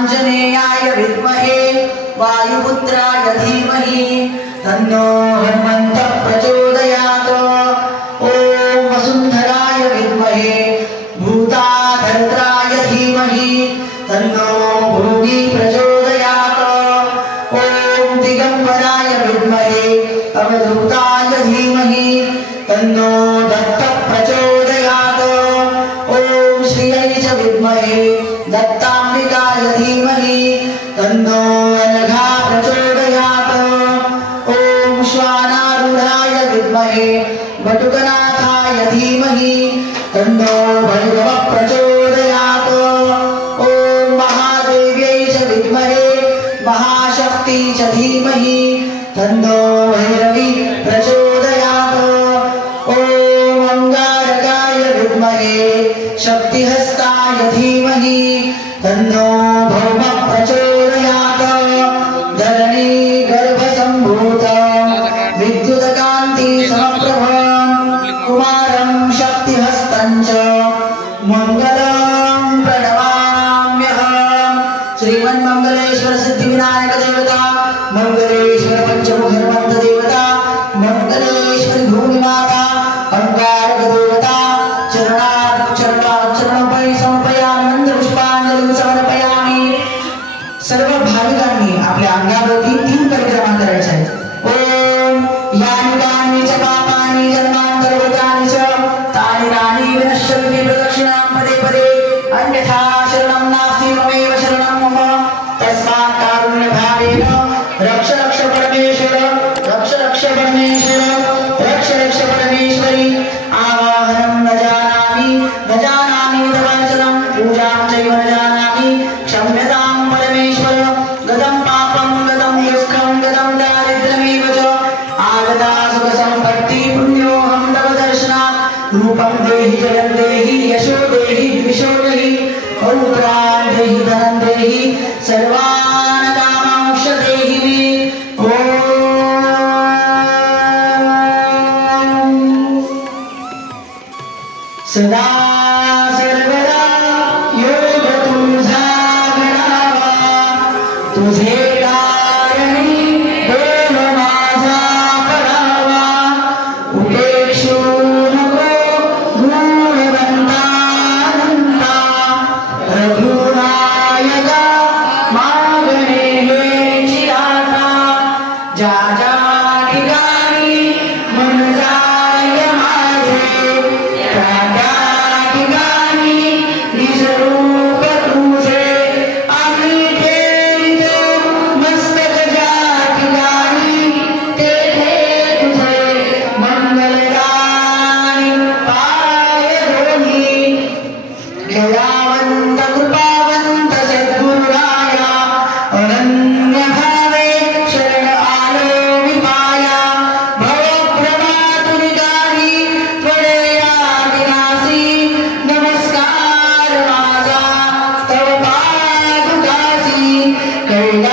आंजनेयाय विद्महे वायुपुत्राय धीमहि तन्नो हनुमन्तः प्रचोदयात्। ॐ वसुन्धराय विद्महे भूताधर्त्राय धीमहि तन्नो भूमि प्रचोदयात्। ॐ दिगम्बराय विद्महे अवधूताय धीमहि तन्नो दत्तः प्रचोदयात्। ॐ श्रियै च विद्महे दत्ताम्बिकाय धीमहि तन्नो अनघा प्रचोदयात्। ॐ श्वानारूढाय विद्महे वटुकनाथाय धीमहि तन्नो भैरवः प्रचोदयात्। ॐ महादेव्यै च विद्महे महाशक्ति च धीमहि तन्नो भैरवी प्रचोदयात्। ॐ अंगारकाय विद्महे शक्तिहस्ताय धीमहि तन्नो भौमः प्रचोदयात्। धरणी गर्भसम्भूतं विद्युतकान्ति समप्रभं कुमारं शक्तिहस्तं च मङ्गलं प्रणमाम्यहं। श्रीमन्मङ्गलेश्वर सिद्धिविनायक देवता मंगलेश्वर पंचमुख हनुमंत देवता मंगलेश्वरी भूमिमाता अंगारक देवता चरणोपरि समर्पयामि पुष्पांजली समर्पयामि। सर्व भाविकांनी आपल्या अंगावरती 3 परिक्रमा करायच्या आहेत। ओम यानि कानि च पापानि जन्मान्तरगतानि च तानि नानि विनश्यन्ति प्रदक्षिणां पदे पदे अन्यथा शरणं नास्ति ममेव शरणं मम तस्मात् कारुण्यभावेन रक्ष रक्ष परमेश्वर रक्ष रक्ष परमेश्वर रक्ष रक्ष परमेश्वरी। आवाहनं न जानामि तवाचलं पूजां चैव न जानामि क्षम्यतां परमेश्वर। गतं पापं गतं दुःखं गतं दारिद्र्यमेव च आगता सुखसम्पत्ति पुण्योऽहं तव दर्शनात्। रूपं देहि जयं देहि यशो देहि द्विषो देहि पौत्रान् देहि धनं देहि सर्वान् कामांश्च देहि मे। सदा सर्वदा योग तुझा घडावा तुझे कारणी प्रेम माझा पडावा उपेक्षू नको गुणवंता रघुनायका मागणे हेची आता ज्या ज्या ठिकाणी मन जाय माझे त्या ठिकाणी निजरूप तुझे आम्ही ठेवितो मस्तक ज्या ठिकाणी तेथे तुझे मंगलदायी पाय दोन्ही। दयावंत कृपावंत सद्गुरुराया अनन्य भावे शरण आलो मी पाया। भवभ्रमातुरिताही त्वरे आदिनासी नमस्कार माझा तव पादुकासी कैला